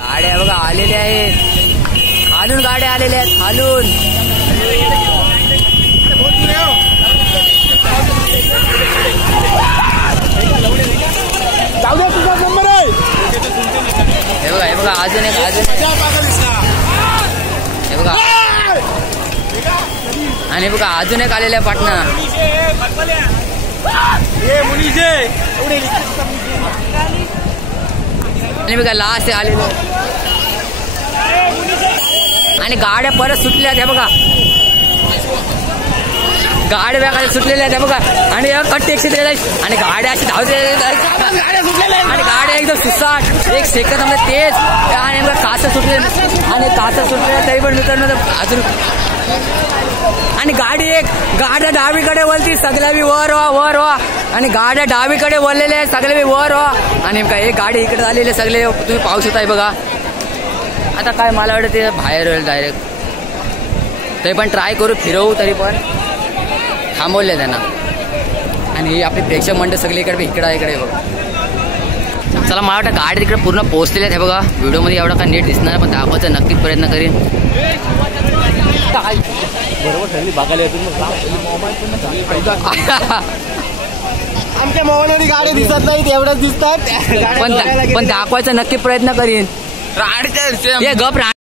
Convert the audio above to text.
गाड्या बघा आलेल्या आहेत, खालून गाड्या आलेल्या आहेत, खालून. हे बघा, हे बघा, अजून एक, हे बघा, आणि बघा अजून एक आलेल्या पाटणा. आणि बघा लास्ट आलेले आणि गाड्या परत सुटल्या. हे बघा गाड्या वेगळ्या सुटलेल्या आहेत बघा. आणि कट्टी 143 आणि गाड्या अशी धावते आणि गाड्या एकदम सुसाट, एक सेकंद मध्ये तेज. आणि काचा सुटले आणि काचा सुटलेल्या तरी पण मित्रांनो अजून. आणि गाड्या डावीकडे वळती, सगळ्या बी वर व्हा. आणि गाड्या डावीकडे वळलेल्या आहेत, सगळे बी वर व्हा. आणि एक गाडी इकडे झालेली सगळे तुम्ही पाहू शकताय बघा. आता काय मला वाटतं ते बाहेर होईल डायरेक्ट, तरी पण ट्राय करू फिरवू, तरी पण थांबवले त्यांना. आणि आपली प्रेक्षक मंडळ सगळी इकडे बघा. चला मला वाटतं गाडी तिकडे पूर्ण पोहोचलेले आहेत. हे बघा व्हिडिओमध्ये एवढा काय नीट दिसणार, पण दाखवायचा नक्कीच प्रयत्न करीन. बरोबर ठरली बघायला आमच्या मोबाईलमध्ये गाडी दिसत नाही, एवढंच दिसतात, पण दाखवायचा नक्की प्रयत्न करीन. गाडीच्या गप